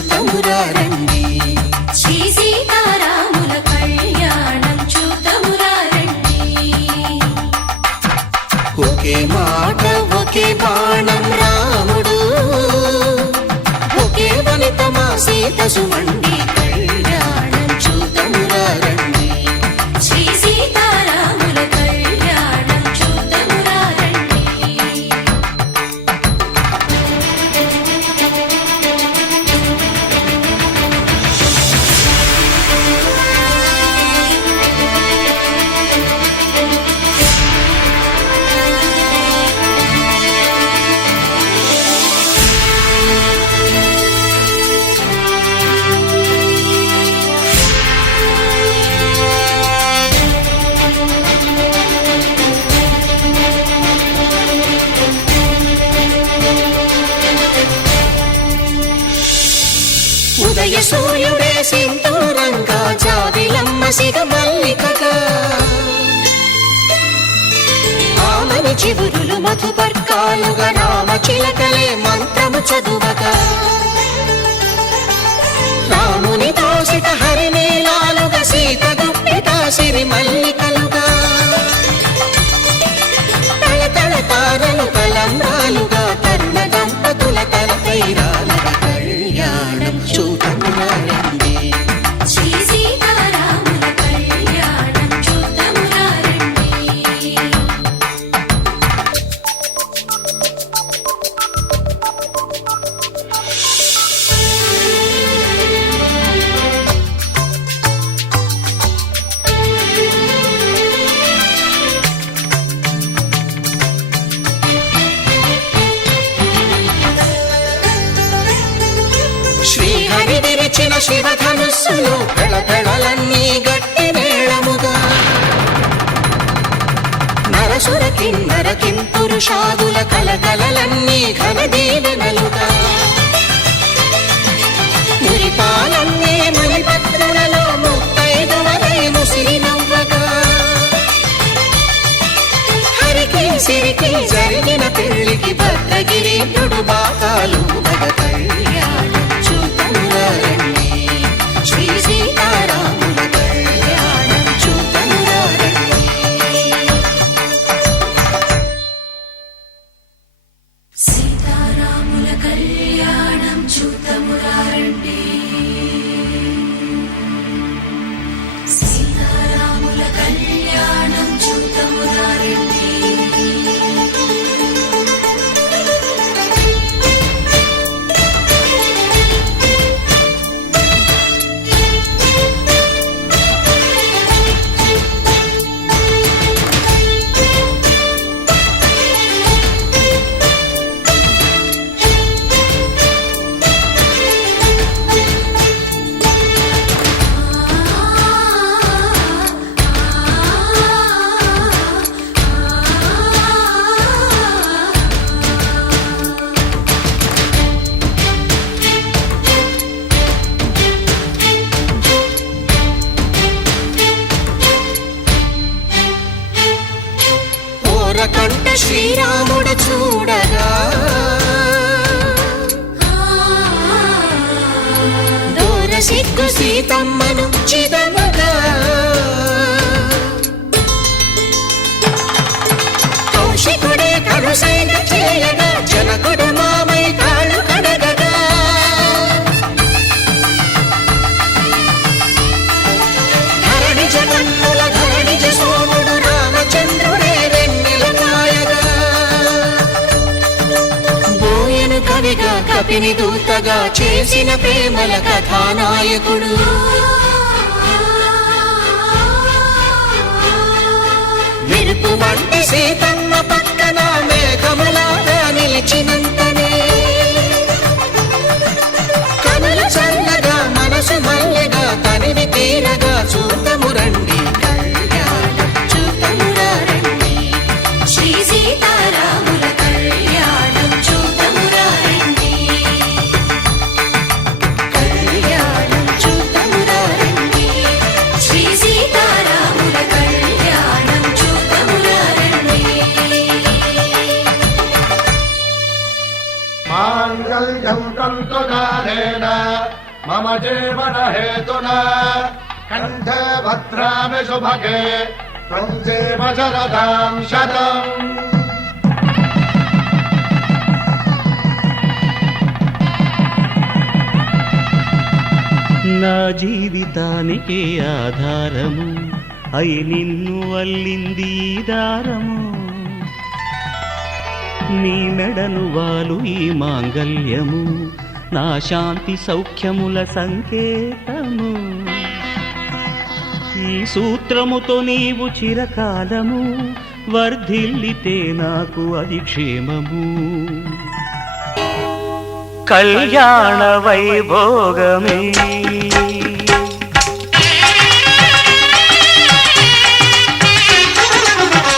చూతమురారండి. శ్రీ సీతారాముల కళ్యాణం చూతమురారండి. ఒకే మాట ఒకే బాణం రాముడు, ఒకే వనిత మా సీత సుమండి కళ్యాణం చూతమురారండి. శ్రీ సీతారాముల కళ్యాణం చూతమురారండి. ఉదయ సూర్యుడే సింధూరంగా, జాబిలమ్మ సిగ మల్లికగా, ఆమని చివురులు మధుపర్కాలుగా, రామ చిలకలే మంత్రము చదువగా, రాముని దోసిట హరినీలాలుగా, సీత గుప్పిట సిరి మల్లికలుగా, తల తల తారలు తలంబ్రాలుగా, తరుణ దంపతుల తలపైరాలుగా కళ్యాణం చూతమురారండి. శ్రీ సీతారాముల కళ్యాణం చూతమురారండి. శ్రీహరి విరిచిన శివధనుస్సులు పెళపెళలన్నీ గట్టి మేళముగా, నరసుర కిన్నర కింపురుషాదుల కలకలలన్నీ ఘన దీవెనలుగా, మురిపాలన్నీ మణిపత్రులలో ముత్తైదువలై ముసిరి నవ్వగా, హరికి సిరికి జరిగిన పెళ్లికి భద్రగిరీంద్రుడు బాకాలు కళ్యాణం చూతమురారండి. శ్రీ సీతారాముల కళ్యాణం చూతమురారండి. సీతారాముల కళ్యాణం చూతమురారండి. సీతారాముల కళ్యాణం చూతమురారండి. కంట శ్రీరాముడు చూడగా, దూర సిగ్గు సీతమ్మను చిదమగా, కౌశికుడే కరుసైన చేయగా, జనకుడు మామై కాళ్ళు కడగగా, ధరణి జగన్నుల ధరణిజ సోముడు రామచంద్రుడే కవిగా కపిని దూతగా చేసిన ప్రేమల కథానాయకుడు, మెరుపు వంటి సీతమ్మ పక్కన మేఘములాగా నిలిచినంతనే, కనులు చల్లగా మనసు మల్లెగా తనివి తీరగా చూతమురండి కళ్యాణం చూతమురారండి. శ్రీ సీతారాముల కళ్యాణం చూతమురారండి. కళ్యాణం చూతమురారండి. శ్రీ సీతారాముల కళ్యాణం చూతమురారండి. मम जीवन हेतुना कंठे भद्रामि शुभगे त्वं जीव शरदां शतम्। నా జీవితానికి ఆధారము అయి నిన్ను అల్లింది ఈ దారము నీ మెడను వాలు ఈ మాంగల్యము నా శాంతి సౌఖ్యముల సంకేతము ఈ సూత్రముతో నీవు చిరకాలము వర్ధిల్లితే నాకు అది క్షేమము కళ్యాణ వైభోగమే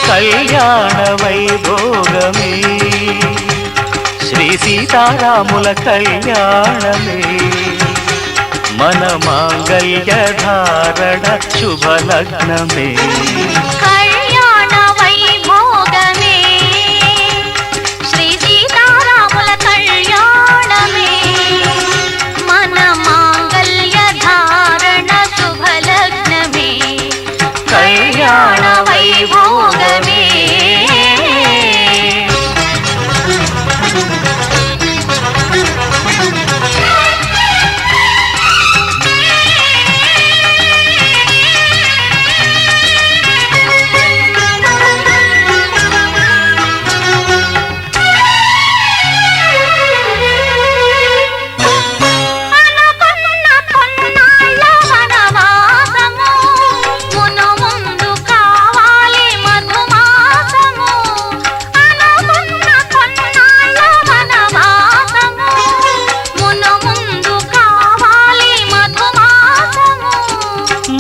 కళ్యాణ వైభోగమే శ్రీ సీతారాముల కళ్యాణమే మన మాంగళ్య ధారణ శుభలగ్నమే కళ్యాణ వైభోగమే శ్రీ సీతారాముల కళ్యాణమే మన మాంగళ్య ధారణ శుభలగ్నమే కళ్యాణ వైభోగమే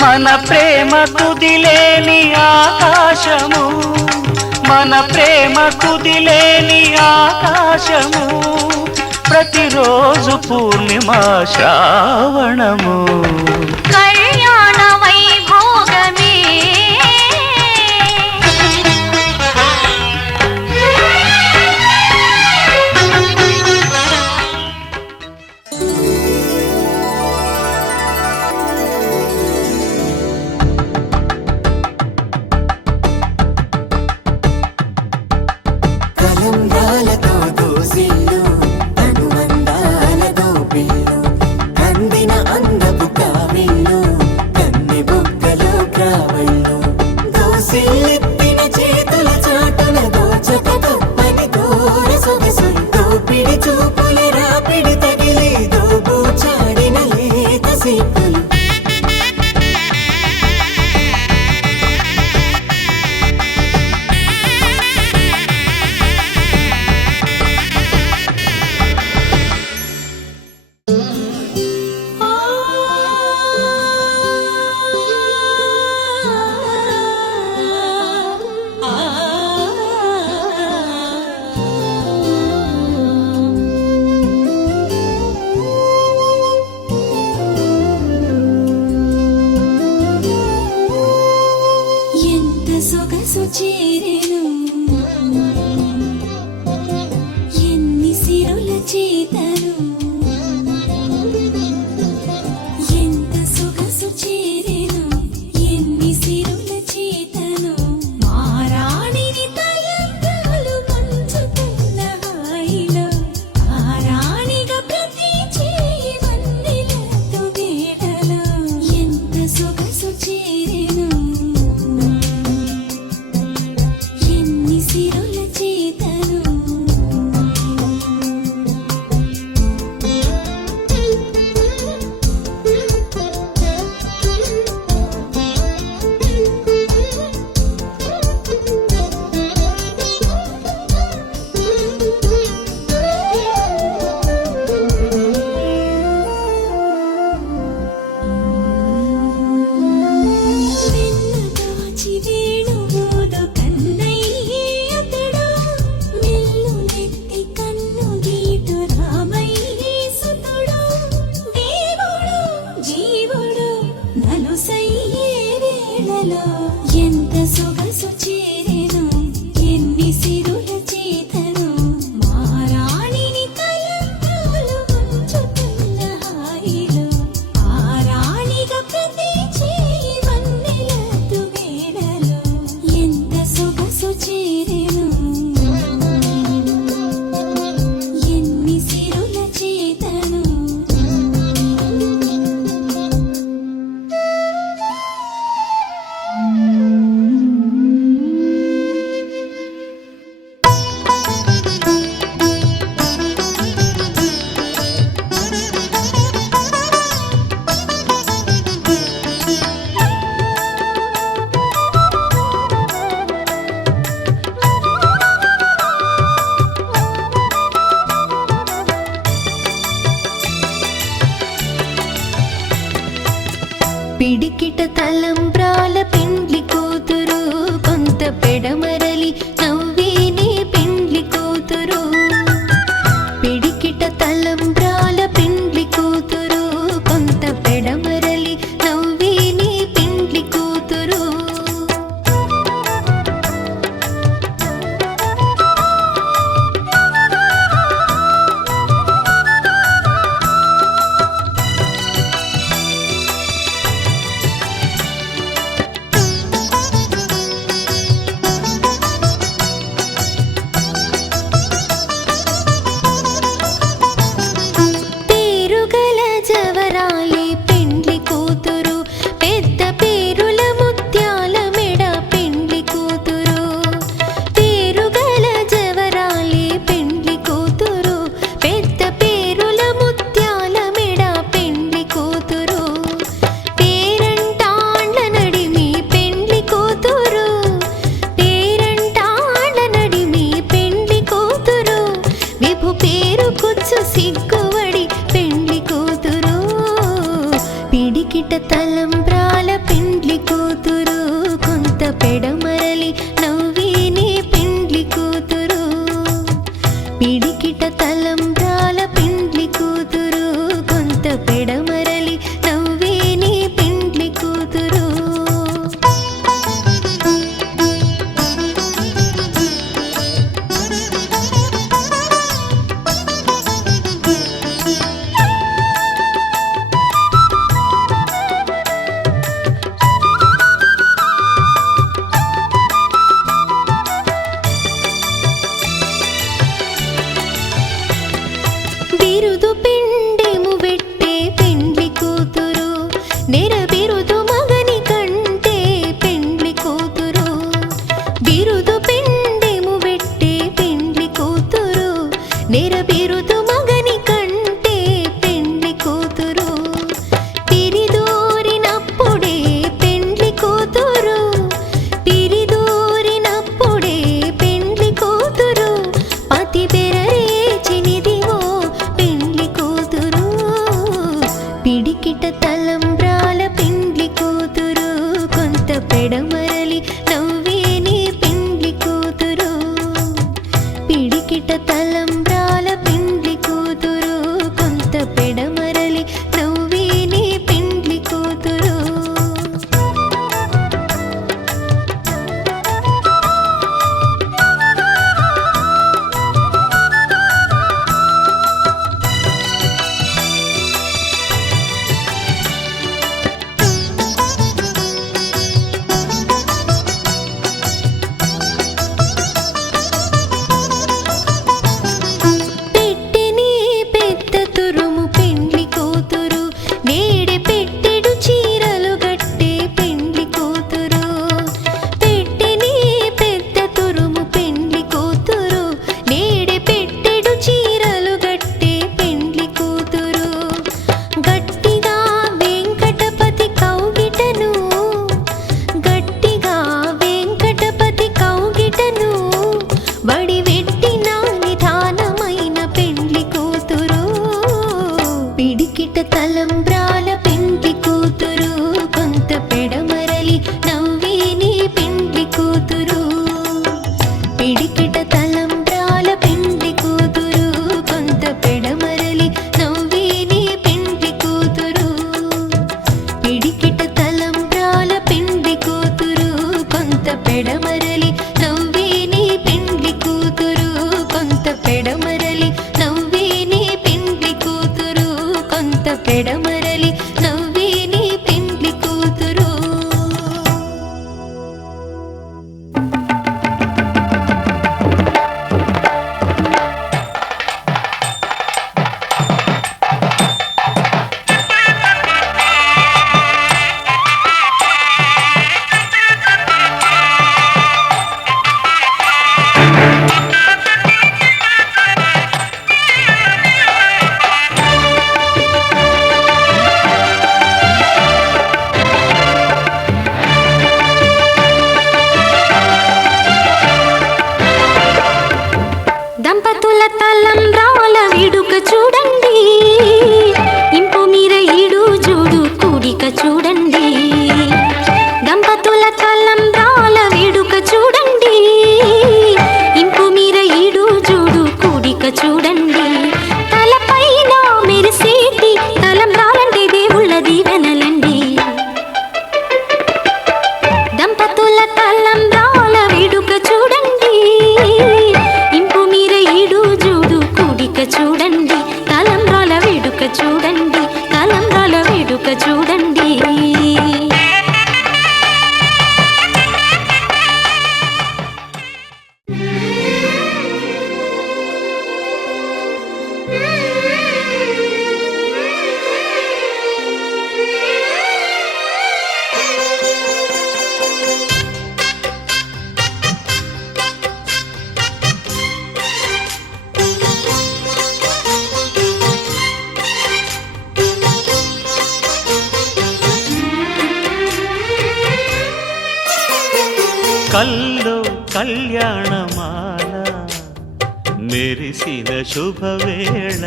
మన ప్రేమ కుదిలేని ఆకాశము మన ప్రేమ కుదిలేని ఆకాశము ప్రతిరోజు పూర్ణిమ శ్రావణము కళ్యాణ వైభోగమే తలంబ్రాలతో దోసిల్లు తనువందాలతో పిల్లు కందిన అందపు కావిల్లు కన్నె బుగ్గలో గ్రావళ్ళు దోసిల్లెత్తిన చేతుల చాటున దోచక తప్పని దూర సొగసులు దోపిడి చూపుల రాపిడి తగిలి దోబూచాడిన లేత సీపులు ఎంత సొగసు చేరెను ఎన్ని సిరుల చేతను ఎంత సొగసు చేరెను ఎన్ని సిరుల చేతను మారాణిని తలంబ్రాలు పంచుకున్న హాయిలో ఆరాణిగా ప్రతి చేయి వన్నెలతో వేళలో ఎంత సొగసు చేరెను ఎన్ని సిరుల చేతను వెన్నదాచి వేణువోదు కన్నయ్యతడు మెల్లునెత్తి కన్ను గీటు రామయ్యేసుతుడు దేవుడు జీవుడు నలుసయ్యే వేళలో ఎంత సొగసు చేరెను ఎన్ని సిరుల చేతను మారాణిని తలంబ్రాలు పంచుకున్న హాయిలో పిడికిట తలంబ్రాల పెండ్లి కూతురు కొంత పెడమరలి నవ్వేనే పెండ్లి కూతురు పిడికిట తలంబ్రాల పెండ్లి కూతురు కొంత పెడమరలి నవ్వేనే పెండ్లి కూతురు సిగ్గువడి పెండ్లి కూతురు పిడికిట తలంబ్రాల పెండ్లి కూతురు కొంత పెడమరలి నవ్వేనే పెండ్లి కూతురు పిడికిట తలంబ్రాల పెండ్లి కూతురు కొంత పెడమరలి నవ్వేనే పెండ్లి కూతురు బిరుదు పిండెము వెట్టే పెండ్లి కూతురు నెర బిరుదు మగని కంటే పెండ్లి కూతురు బిరుదు పిండెము వెట్టే పెండ్లి కూతురు నెర బిరుదు మగని కంటే పెండ్లి కూతురు పిరిదూరినప్పుడే పెండ్లి కూతురు పిరిదూరినప్పుడే పెండ్లి కూతురు పతి బెరరేచినిదివో పిడికిట తలంబ్రాల పెండ్లి కూతురు కొంత పెడమరలి నవ్వేనే పెండ్లి కూతురు పిడికిట తలంబ్రాల పెండ్లి కూతురు కొంత పెడమరలి నవ్వేనే పెండ్లి కూతురు తలంబ్రాల పెండ్లి కూతురు కొంత పెడమరలి నవ్వేనే పెండ్లి కూతురు పిడికిట తలంబ్రాల పెండ్లి కూతురు కొంత పెడమరలి నవ్వేనే పెండ్లి కూతురు పిడికిట తలంబ్రాల పెండ్లి కూతురు కొంత పెడమరలి నవ్వేనే పెండ్లి కూతురు కొంత పెడమరలి నవ్వేనే పెండ్లి కూతురు కొంత పెడమరలి నవ్వేనే పెండ్లి కూతురు చూడండి. కల్లో కళ్యాణమాల మెరిసిన శుభవేళ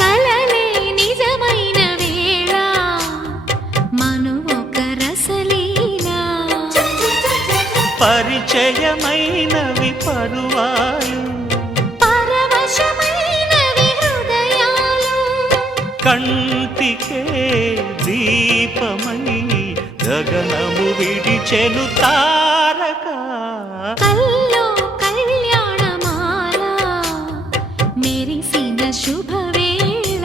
కలలే నిజమైన వేళ మను ఒక రసలీలా పరిచయమైనవి పరువాలు పరవశమైనవి హృదయాలు కంటికే దీపమై గగనము విడిచెను తారక కల్లో కళ్యాణమాల మెరిసిన శుభవేళ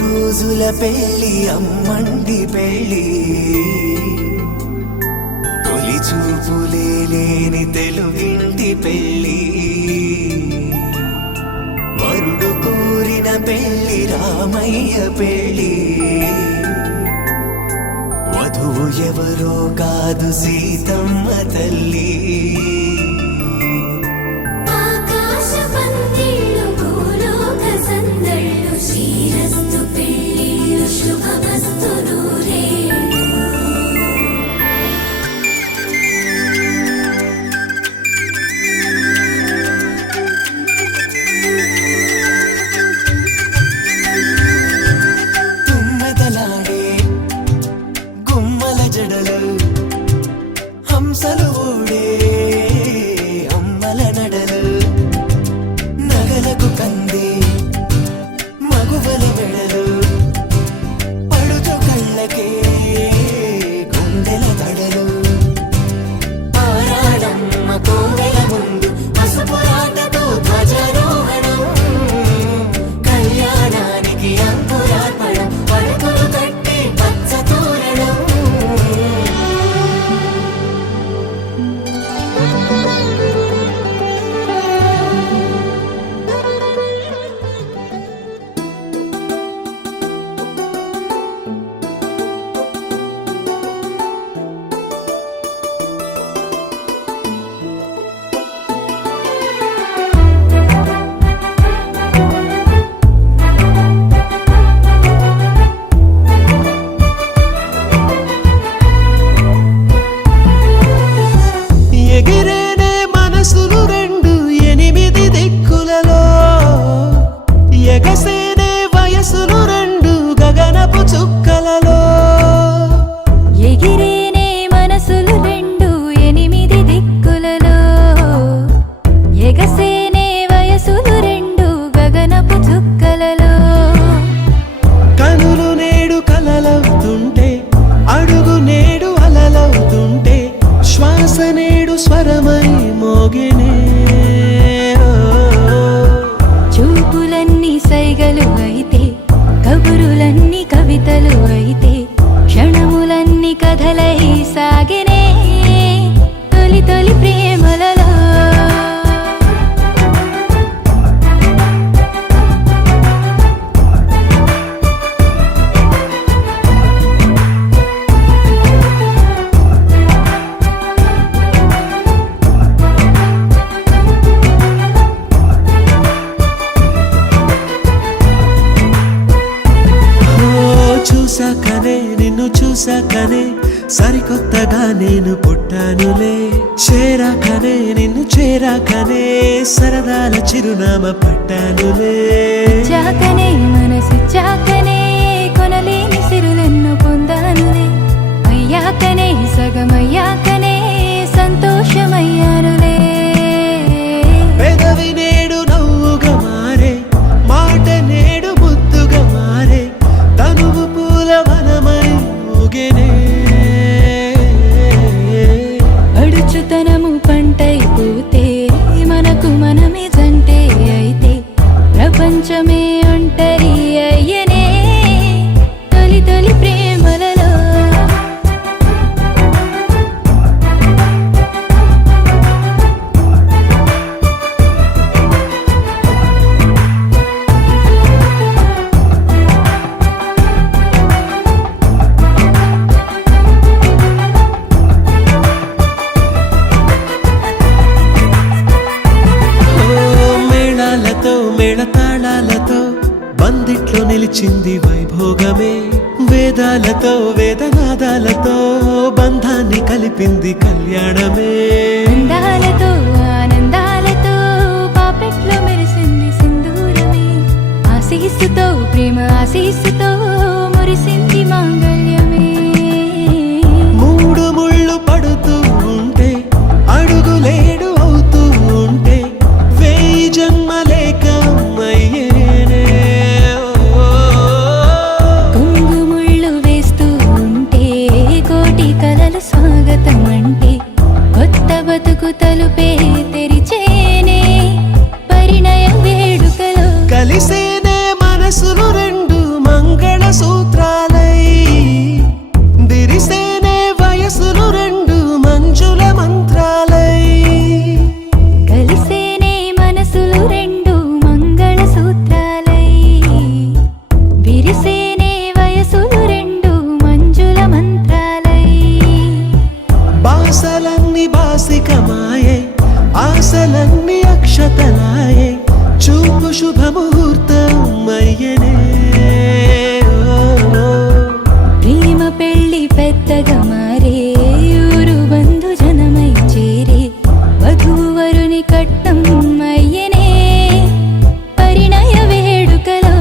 రోజుల పెళ్లి అమ్మండి పెళ్లి తొలి చూపులే లేని తెలుగింటి పెళ్లి వరుడు కోరిన పెళ్లి రామయ్య పెళ్లి వధువు ఎవరో కాదు సీతమ్మ తల్లి కొత్తగా నేను పుట్టానులే, చేరాకనే నిన్ను చేరాకనే సరదాల చిరునామా పట్టానులే. చాకనే మనసు చాకనే కొనలేని సిరులెన్నో పొందానులే, అయ్యాకనే సగమయ్యాకనే సంతోషమయ్యానులే. పెదవి నేడు నవ్వుగా మారే, మాట నేడు ముద్దుగా మారే, తనువు పూల వనమై ఊగెనే. అడుచుతనము పంటైపోతే మనకు మనమే జంటే అయితే ప్రపంచమే ఒంటరి అయ్యనే తొలి తొలి ప్రేమలలో. మేళాలతో మేళతాళాలతో బందిట్లో నిలిచింది వైభోగమే, వేదాలతో వేదనాదాలతో బంధాన్ని కలిపింది కళ్యాణమే. అందాలతో ఆనందాలతో పాపెట్లో మెరిసింది సింధూరమే, ఆశీస్సుతో ప్రేమ ఆశీస్సుతో మురిసింది మాంగళ్యమే. మూడు ముళ్ళు పడుతూ ఉంటే అడుగులేడు అవుతూ ఉంటే వేయి జన్మలేకమయ్యేనే. కుంగుముళ్ళు వేస్తూ ఉంటే కోటి కలలు స్వాగతం అంటే కొత్త బతుకు తలుపే తెరిచేనే పరిణయ వేడుకలో. కలిసేనే మనసులు రెండు మంగళ సూత్రాలై, దిరిసేనే వయసులు రెండు మంజుల మంత్రాలై. కలిసేనే మనసులు రెండు మంగళ సూత్రాలై, విరిసేనే వయసులు రెండు మంజుల మంత్రాలై. బాసలన్నీ బాసికమాయే, ఆశలన్నీ అక్షతలాయే, చూపు శుభముహూర్తం అయ్యనే. ప్రేమ పెళ్లి పెద్దగా మారే ఊరు బంధు జనమై చేరే వధూవరుని కట్టం అయ్యనే పరిణయ వేడుకలో.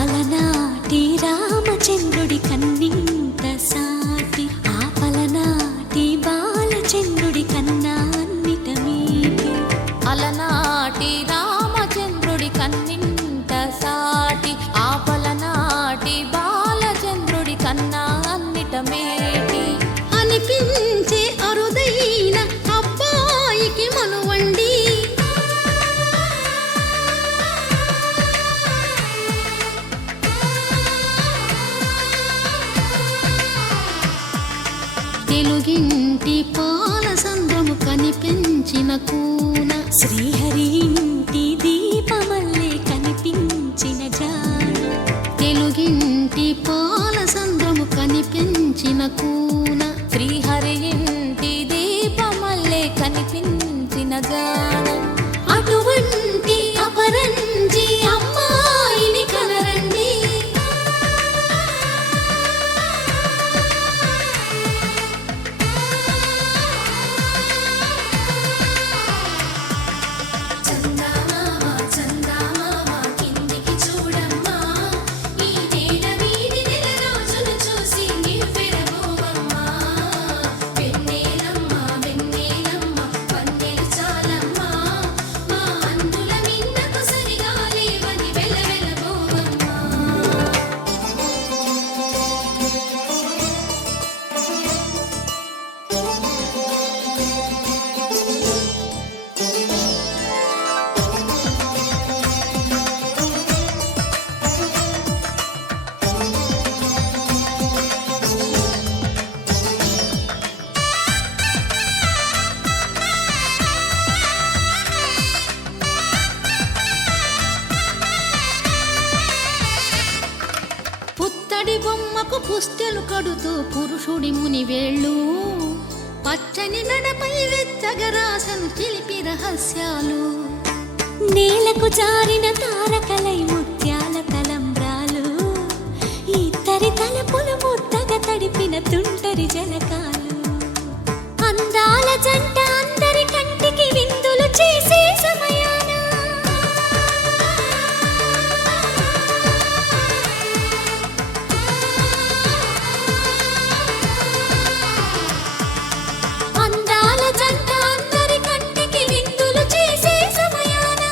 అలనాటి రామచంద్రుడి కన్నింత సాటి, ఆపలనాటి బాలచంద్రుడి కన్నా అన్నిట మీటి. అలనాటి రామచంద్రుడి కన్నింత సాటి, ఆపలనాటి బాలచంద్రుడి కన్నా అన్నిట మేటి. అనిపించే అరుదైన అబ్బాయికి మనువండి, తెలుగింటి పాల సంద్రము కనిపించిన కూన, శ్రీహరి ఇంటి దీపమల్లే కనిపించిన జాడ. తెలుగింటి పాల సంద్రము కనిపించిన కూన, శ్రీహరి ఇంటి దీపమల్లే కనిపించిన జాడ. అటువంటి అపరంజి అమ్మాయిని కనరండి, చందా బొమ్మకు పుస్తెలు కడుతూ పురుషుడి ముని వేళ్ళు పచ్చని మెడపై వెచ్చగరాసను చిలిపి రహస్యాలు నేలకు జారిన తారకలై ముత్యాల తలంబ్రాలు ఇద్దరి తలపులు ముద్దగా తడిపిన తుంటరి జలకాలు అందాల జంట అందరి కంటికి విందులు చేసే సమయాన అందాల జంట అందరి కంటికి విందులు చేసే సమయాన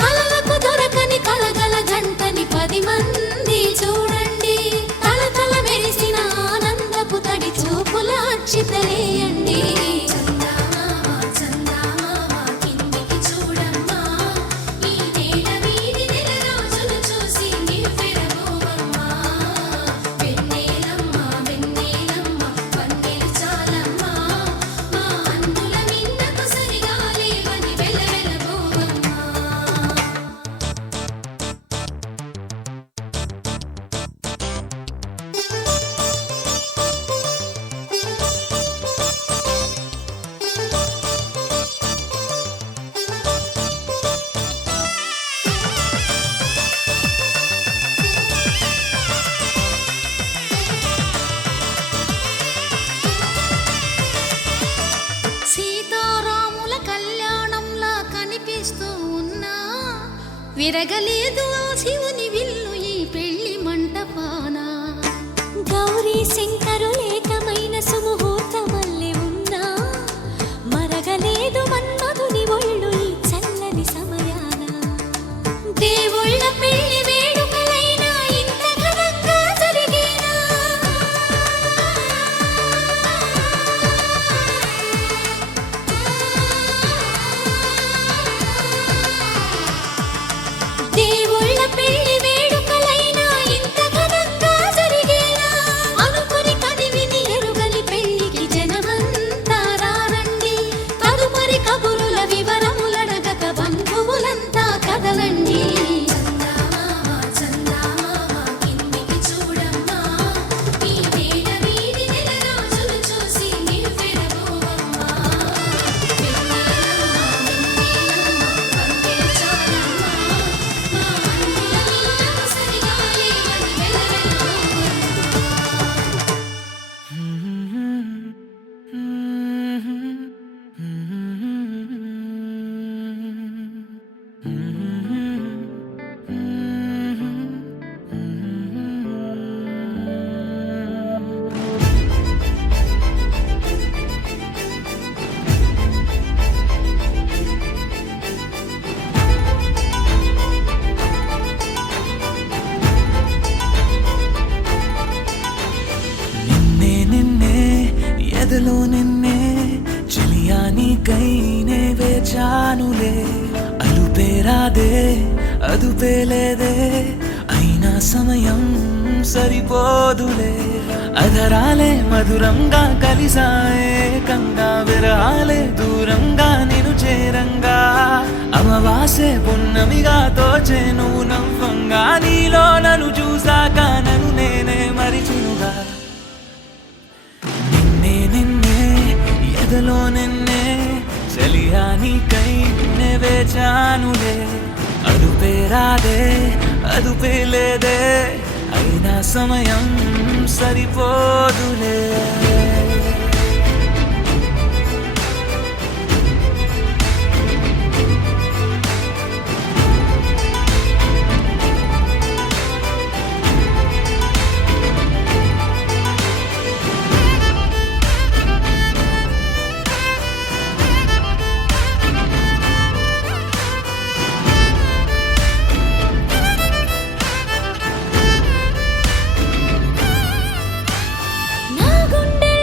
కలలకు దొరకని కలగల జంటని 10 మంది చూడండి తలతల మెరిసిన ఆనందపు తడి చూపుల అక్షితలేయండి సీతారాముల కళ్యాణంలా కనిపిస్తూ ఉన్నా విరగలేదు ఆ శివుని విల్లు ఈ పెళ్లి మంటపాన గౌరీ శంకరులేకమైన సుముహూర్తమల్లె ఉన్నా మరగలేదు మన్మధుని ఒళ్ళు ఈ చల్లని సమయాన దేవుళ్ళ పెళ్లి వేడుకలైనా ఇంత ఘనంగా జరిగేనా దేవుళ్ళ పెళ్లి వేడుకలైనా ఇంత ఘనంగా జరిగేనా అనుకుని కదివిని ఎరుగని పెళ్లికి జనమంతా రారండి తదుపరి కబురుల వివరములడగక బంధువులంతా కదలండి కిందికి చూడమ్మా ఈ వేడ వీడి నెల రోజులు చూసి నివ్వెరబోవమ్మా నిన్నే నిన్నే ఎదలో నిన్నే చెలియానికైనే వేచానులే అలుపేరాదే అదుపేలేదే అయినా సమయం సరిపోదులే అధరాలే మధురంగా కలిసాయే కంగా విరహాలే దూరంగా నిను చేరంగా అమవాసే పున్నమిగా తోచే నువ్వు నవ్వంగా నీలో నన్ను చూసాక నన్ను నేనే మరిచినుగా నిన్నే నిన్నే ఎదలో నిన్నే చెలియానికై నే వేచానులే అదుపేరాదే అదుపేలేదే అయినా సమయం సరిపోదులే నా గుండె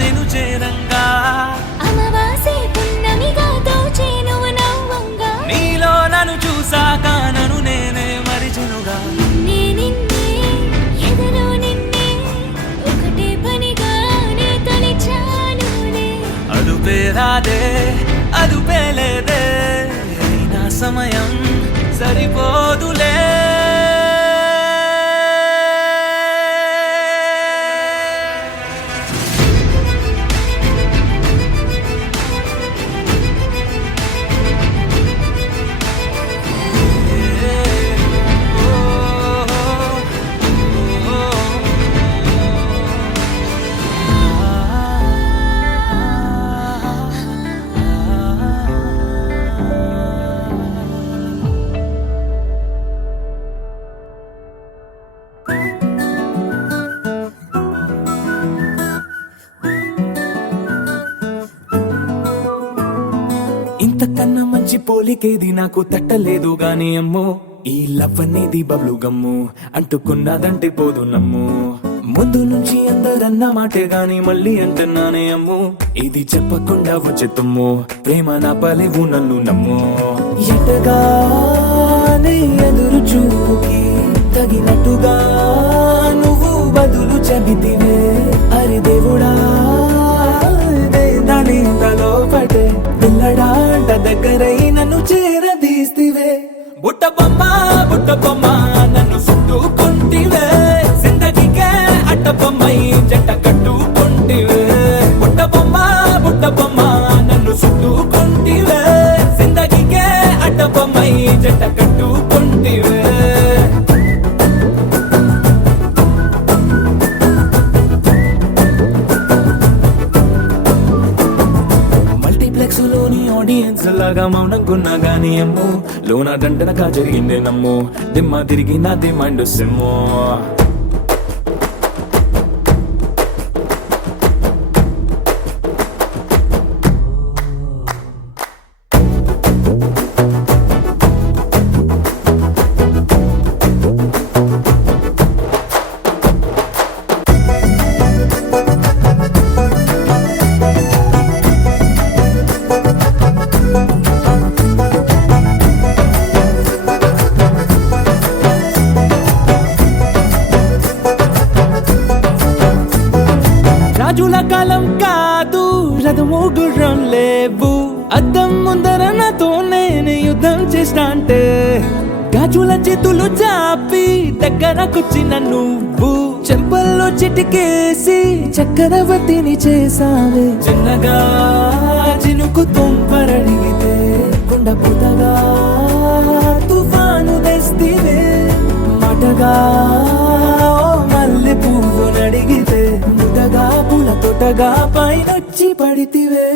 నేను చేరంగా అమావాసే పున్నమిగా దోచే నువ్వు నవ్వంగా నీలో నన్ను చూసాక నన్ను నేనే మరిచెనుగా నిన్నే నిన్నే ఎదలో నిన్నే ఒకటే పనిగా నే తలిచానులే అదుపే రాదే అదుపే లేదే అయినా సమయం సరిపోదులే ఇంతకన్నా మంచి పోలికేది నాకు తట్టలేదు గాని అమ్మో ఈ లవ్ అనేది బబ్లు గమ్ము అంటుకున్నదంటే పోదు నమ్ము ముందు నుంచి అందరన్న మాటే గాని మళ్ళీ అంటున్నానే అమ్ము ఇది చెప్పకుండా వచ్చే తుమ్ము ప్రేమ నా పలేవు నన్ను నమ్ము ఎటగానే ఎదురు చూకి తగినట్టుగా నువ్వు బదులు చెబితివే అరి దేవుడా దానింతలో పడే పిల్లడాంట దగ్గరై నన్ను చేరదీస్తివే బుట్ట బొమ్మ నన్ను చుట్టుకుంటివే జిందగీకే అట్ట బొమ్మై జంట కట్టుకుంటివే బుట్ట బొమ్మ నన్ను చుట్టుకుంటివే జిందగీకే అట్ట బొమ్మై జంట కట్టుకుంటివే లోని ఆడియన్స్ లాగా మౌనంకున్నా గానీ అమ్ము లోన దండనగా జరిగిందే నమ్ము దిమ్మ తిరిగి నాది మైండ్ సిమ్ము రాజుల కాలం కాదు రథము గుర్రం లేవు అద్దం ముందర నాతో నేను యుద్ధం చేస్తా అంటే గాజుల చేతులు చాపి దగ్గరకొచ్చిన నువ్వు చెంపల్లో చిటికేసి చక్రవర్తిని చేసావే చిన్నగా చినుకు తుంపరడిగితే కుండ పుతగా తుఫాను తెస్తివే మాటగా మల్లె పువ్వు నడిగితే ముదగా పుల తొటగా పైనొచ్చి పడితివే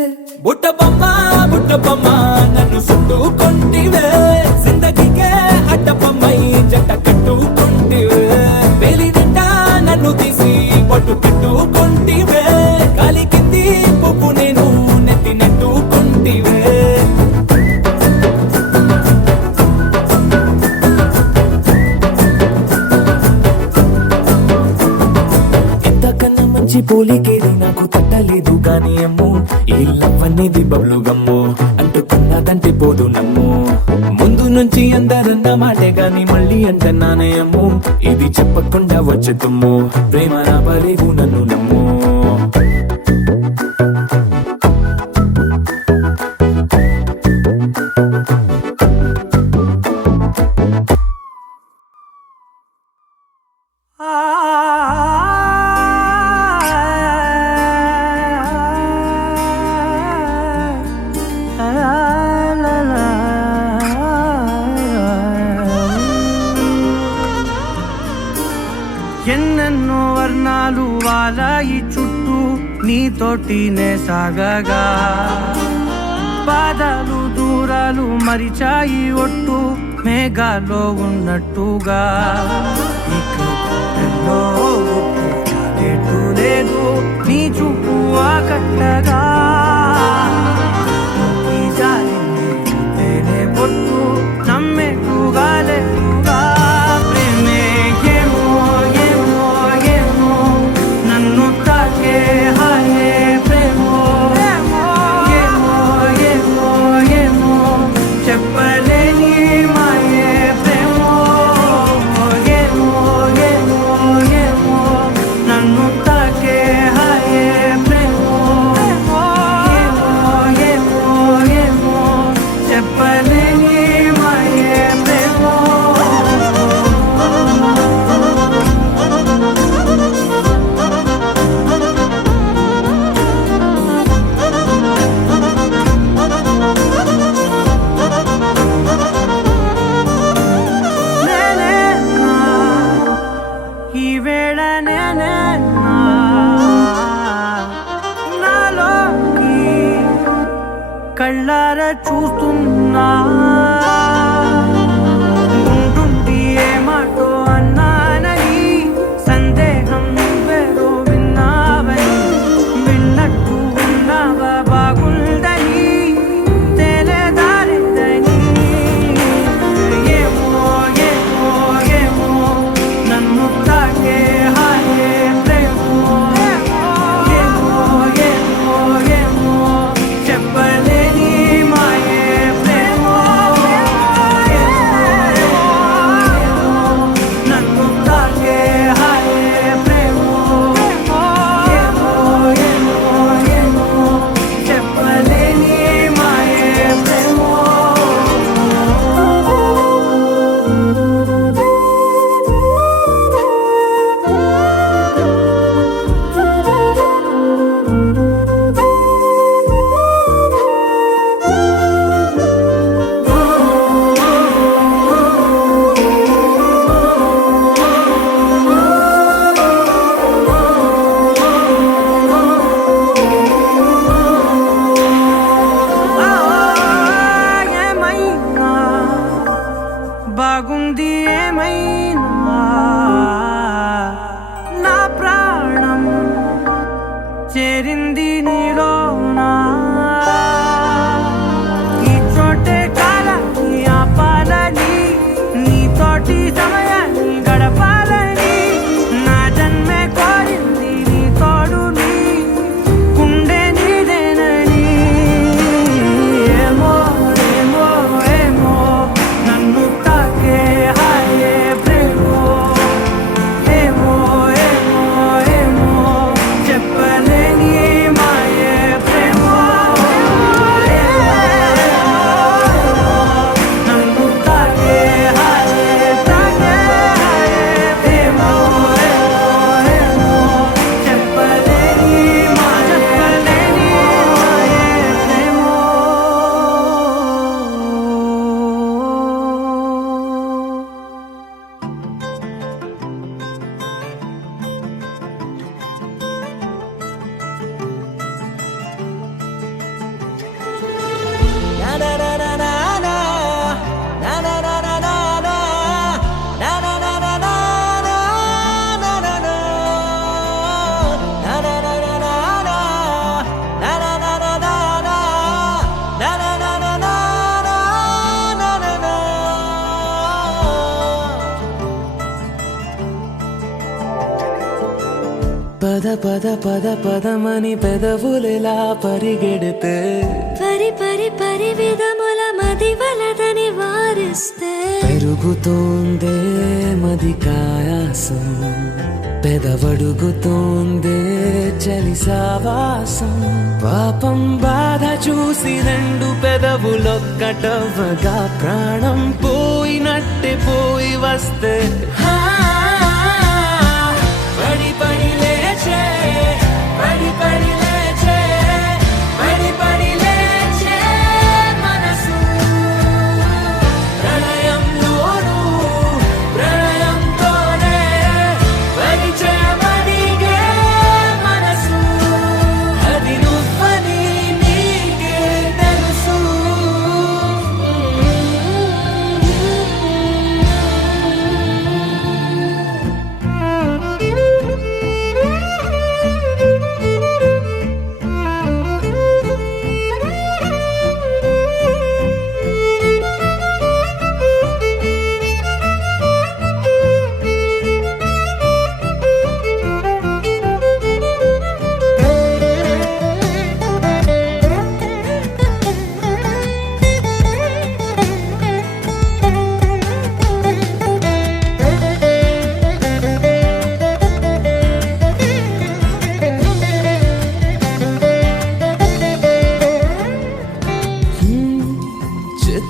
బుట్ట బొమ్మ నన్ను చుట్టుకుంటివే జిందగీకే అట్ట బొమ్మై జంట కట్టుకుంటివే వేలి నిండా నన్ను తీసి పట్టు కట్టుకుంటివే కాలి కింది పువ్వు నేను నెత్తి నెట్టుకుంటివే పోలికేది నాకు తట్టలేదు కానీ అమ్ము ఈ లవ్ అనేది బబ్లు గమ్ము అంటుకున్నదంటే పోదు నమ్ము ముందు నుంచి అందరన్న మాటే గాని మళ్ళీ అంటున్నానే అమ్ము ఇది చెప్పకుండా వచ్చే తుమ్ము ప్రేమ నా పలేవు నన్ను నమ్ము ఎన్నెన్నో వర్ణాలు వాలాయి చుట్టూ నీతోటినే సాగగా పాదాలు దూరాలు మరిచాయి ఒట్టు మేఘాలో ఉన్నట్టుగా ఇక గుండెల్లో గుట్టు లేదు నీ చూపు ఆకట్టగా ఈ జాలిని చూస్తేనే పొట్టు నమ్మేట్టుగా లేదుగా ప్రేమే ఏమో ఏమో ఏమో నన్ను తాకే హాయే చెప్పలేని మాయే ప్రేమో నేనే నా ఈ వేళ నేనే నా నాలోకి కళ్ళారా చూస్తున్నా ఉంటుండి ఏ మాటో అన్నానని సందేహం నువ్వేదో విన్నావని విన్నట్టు ఉన్నావా బాగుందని తేలేదారిద్దని ఏమో ఏమో ఏమో నన్ను తాకే హాయే ప్రేమో ఏమో ఏమో ఏమో చెప్పలేని మాయే ప్రేమో నన్ను తాకే హాయే ప్రేమో ఏమో ఏమో ఏమో చెప్పలేని మాయే ప్రేమో ఏమైనా బాగుంది ఏమైనా నా ప్రాణం చేరింది నీలోనా ఈ చోటే కాలాన్ని ఆపాలని నీతోటి సమయాన్ని గడపాలని నా జన్మే కోరింది నీ తోడుని గుండె నీదేనని ఏమో ఏమో ఏమో నన్ను తాకే హాయే ప్రేమో ఏమో ఏమో ఏమో చెప్పలేని మాయే ప్రేమో నన్ను తాకే హాయే ప్రేమో ఏమో ఏమో చెప్పలేని మాయే ప్రేమో పద పద పద పదమని పెదవులెలా పరిగెడితే పరి పరి పరి విధముల మది వలదని వారిస్తే పెరుగుతోందే మది కాయాసం పెదవడుగుతోందే చలి సావాసం పాపం బాధ చూసి రెండు పెదవులొక్కటవ్వగా ప్రాణం పోయినట్టే పోయి వస్తే పడి పడి లేచే పడి పడి లేచే పడి పడి లేచే మనసు ప్రళయంలోనూ ప్రళయంతోనే పరిచయమడిగే మనసు అది నువ్వని నీకే తెలుసు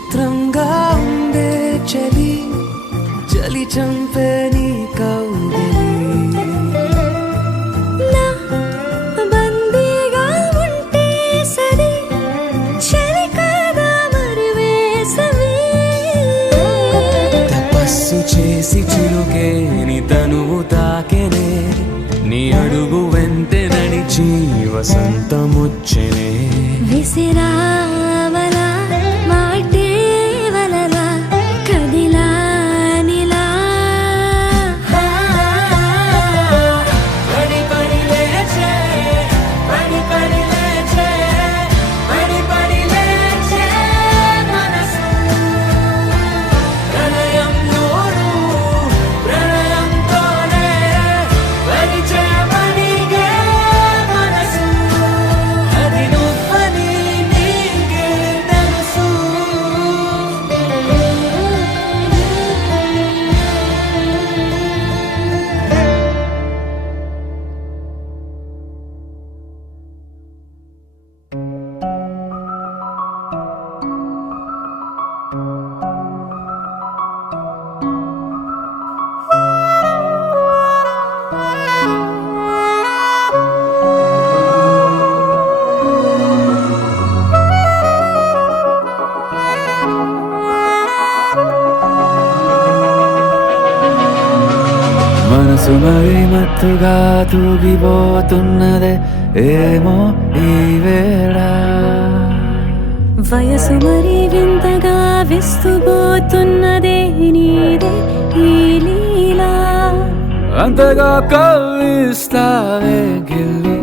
చిత్రంగా ఉందే చలి చలి చంపే నీ కౌగిలి నా బందీగా ఉంటే సరి చలి కాదా మరి వేసవి తపస్సు చేసి చిలుకే నీ తనువు తాకెనే నీ అడుగు వెంటే నడిచి వసంతముచ్చెనే విసిరావలా మాటే వలలా కదిలా నిలా పడి పడి లేచే పడి పడి లేచే పడి పడి లేచే మనసు ప్రణయంలోను ప్రణయంతోనే పరిచే మణిగే మనసు అది నువ్వని నీకే తెలుసు మనసు మరి మత్తుగా తూగిపోతున్నదే ఏమో ఈ వేళ వయసు మరి వింతగా విస్తుపోతున్నదే నీదే ఈ లీలా అంతగా కవ్విస్తావే గిల్లి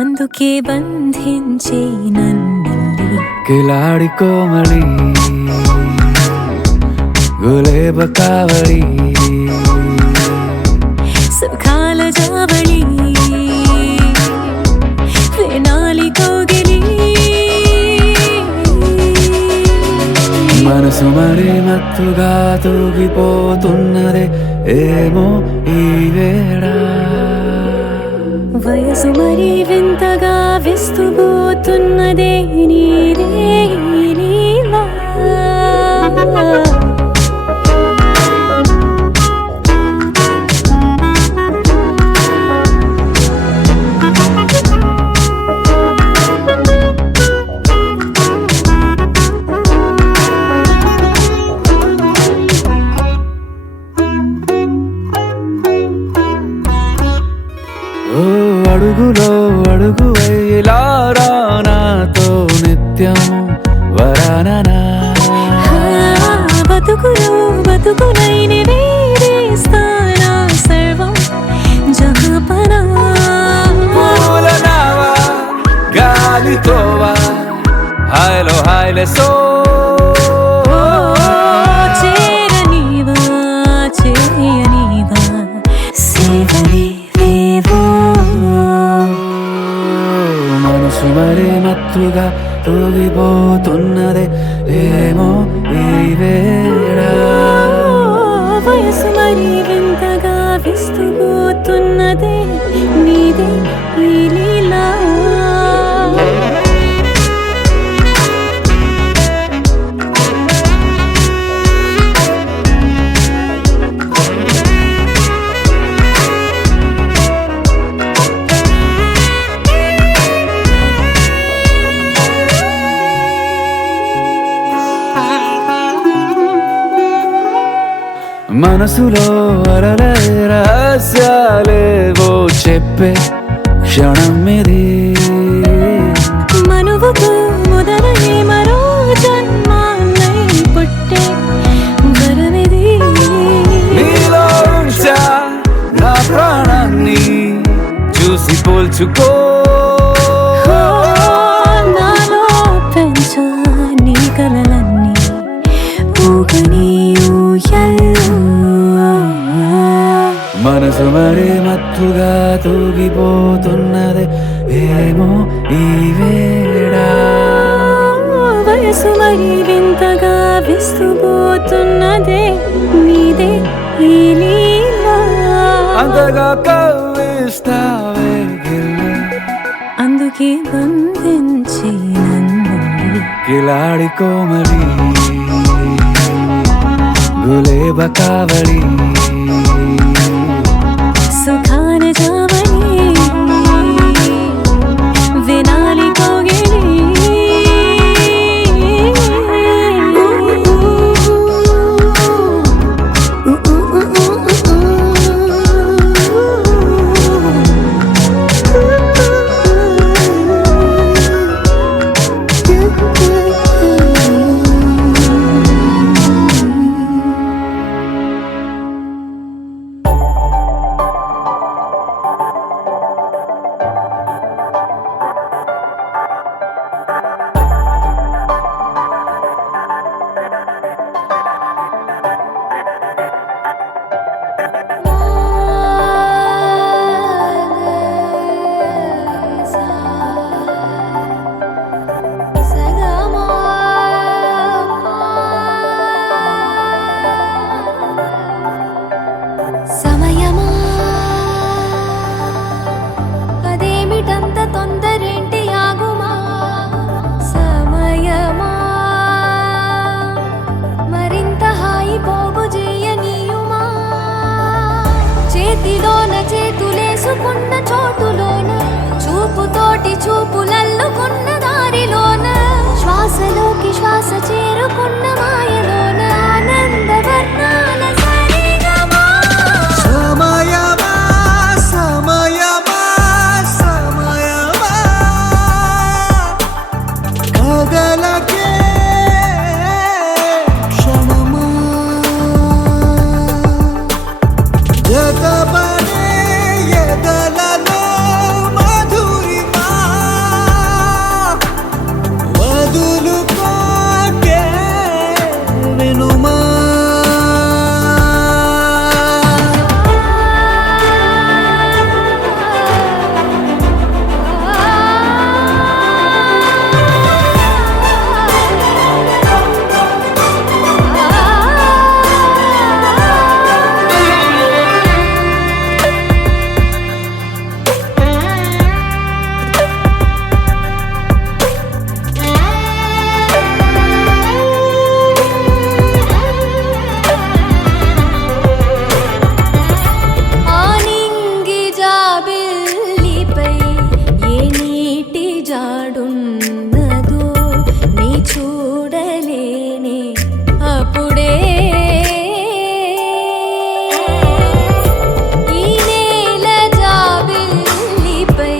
అందుకే బంధించి నన్నిల్లి కిలాడి కోమలి గులేబ కావడి సుఖాల జావళి వేనాలి కౌగిలి మనసు మరి మత్తుగా తూగిపోతున్నదే ఏమో ఈ వేళ వయసు మరి వింతగా విస్తుపోతున్నదే నీదే ఈ లీలా ఓ అడుగులో అడుగు ఇలా నాతో నిత్యం వరాననా బతుకులో బతుకులైన వేరేస్తానా సర్వం జహాపనా పూలనావా గాలితోవా హాయ్లో హాయ్లే సో చేరనీవా చేయనీవా సేవలే వేవో మనసు మరి మత్తుగా తూగిపోతున్నదే ఏమో ఈ వేళ వయసు మరి వింతగా విస్తుపోతున్నదే నీదే ఈ లీలా మనసులో అరలే రహస్యాలేవో చెప్పే క్షణం ఇది మనువుతో మొదలయ్యే మరో జన్మాన్నై పుట్టే వరమిది నీలో ఉంచా నా ప్రాణాన్ని చూసి పోల్చుకో నాలో పెంచా నీ కలలన్నీ ఊగని ఊయల్లో మనసు మరి మత్తుగా తూగిపోతున్నదే ఏమో ఈ వేళ వయసు మరి వింతగా విస్తుపోతున్నదే నీదే ఈ లీలా అంతగా కవ్విస్తావే గిల్లి అందుకే బంధించి నన్ను కిలాడి కోమలి శుభకావళి సుఖాన జావళి వినాలి కోగిలి సమయమా అదేమిటంత తొందరేంటి ఆగుమా సమయమా మరింత హాయి పోగు చేయనీయుమా చేతిలోన చేతులేసుకున్న చోటులోన చూపుతోటి చూపులల్లుకున్న దారిలోన శ్వాసలోకి శ్వాస చేరుకున్న మాయలోన ఆనంద వర్ణాల సరిగమా సమయమా సమయమా సమయమా కదలకే క్షణమా జతపడే ఎదలలో మధురిమా వదులుకోకే వినుమా ఆనింగి జాబిల్లిపై ఏ నీటి జాడున్నదో నీ చూడలేనే అప్పుడే ఈ నేల జాబిల్లిపై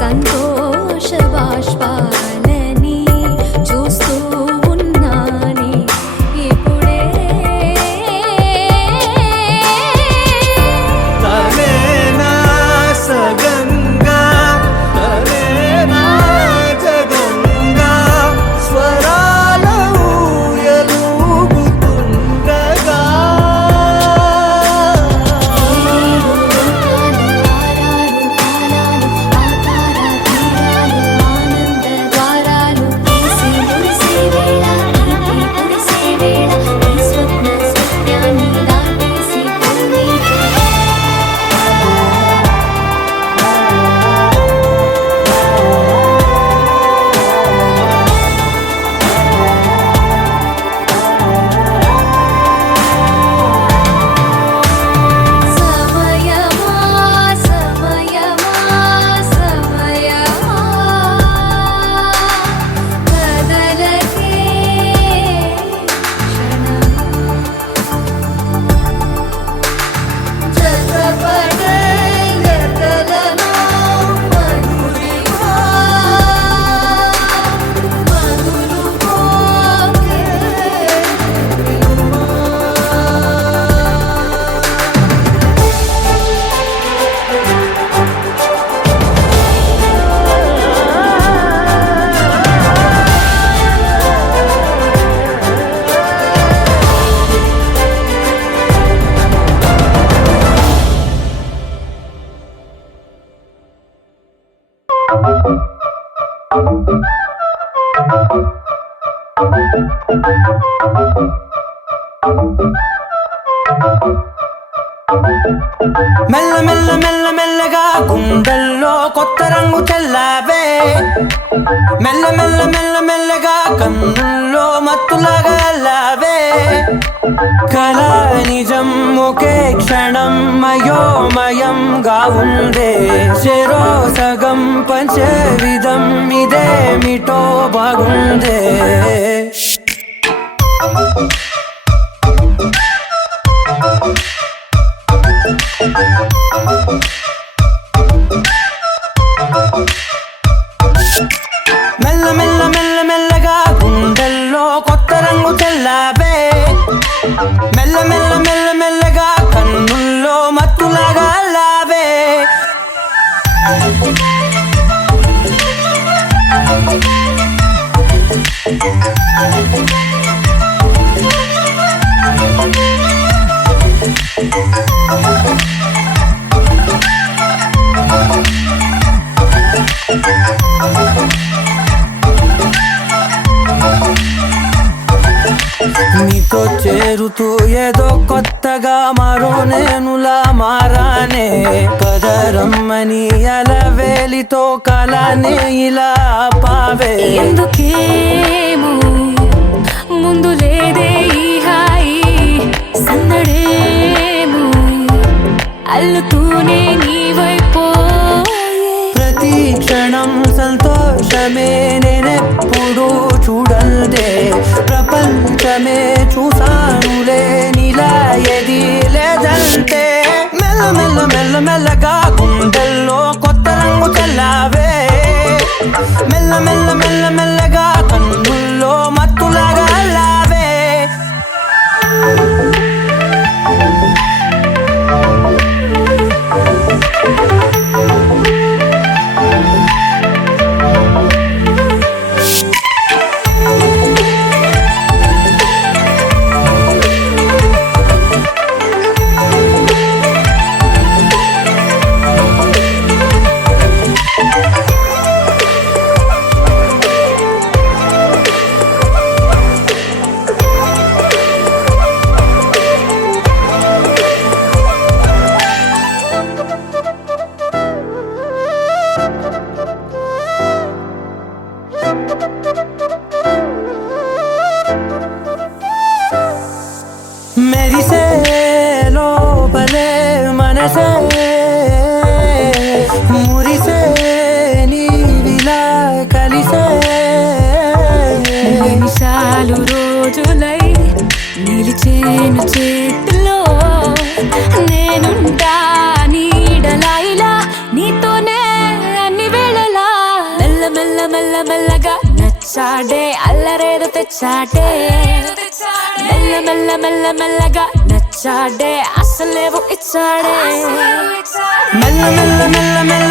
సంతోష బాష్పాలని చూస్తూ ఉన్నానే ఇప్పుడే తనేనా సగంగా తనేనా జగంగా స్వరాల ఊయలూగుతుండగా సమయమా సమయమా సమయమా కదలకే జతపడే ఎదలలో మధురిమా వదులుకోకే మెల్ల మెల్ల మెల్ల మెల్లగా గుండెల్లో కొత్త రంగు చల్లావే మెల్ల మెల్ల మెల్ల మెల్లగా కన్నుల్లో మత్తులాగా అల్లావే కళ నిజం ఒకే క్షణం అయోమయంగా ఉందే చెరో సగం పంచే విధం ఇదేమిటో బాగుందే మెల్ల మెల్ల మెల్ల మెల్లగా గుండెల్లో కొత్త రంగు తెల్లావే మెల్ల మెల్ల మెల్ల మెల్లగా కన్నుల్లో మత్తులాగా లావే నీతో చేరుతూ ఏదో కొత్తగా మరో నేనులా మారానే కదరమ్మని అలవేలితో కలానే ఇలా పావే ఎందుకేమో ముందు లేదే ఈ హాయి సందడేమో అల్లుతూనే నీ వైపోయే ప్రతి క్షణం సంతోషమే నేనెప్పుడు చూడల్దే ప్రపంచమే చూసానులే నీలా ఏది లేదంటే మెల్ల మెల్ల మెల్ల మెల్లగా గుండెల్లో కొత్త రంగు చల్లావే మెల్ల మెల్ల మెల్ల మెల్లగా కన్నుల్లో మత్తులాగా లావే మెరిసే లోపలే మనసే మురిసే నీవిలా కలిసే నిమిషాలు రోజులై నిలిచేను చేతిలో నేనుంటా నీడలా ఇలా నీతోనే అన్ని వేళలా మెల్ల మెల్ల మెల్ల మెల్లగా నచ్చాడే అల్లరేదో తెచ్చాడే మెల్ల మెల్ల మెల్ల మెల్లగా నచ్చాడే అసలేవో ఇచ్చాడే మెల్ల మెల్ల మెల్ల మెల్ల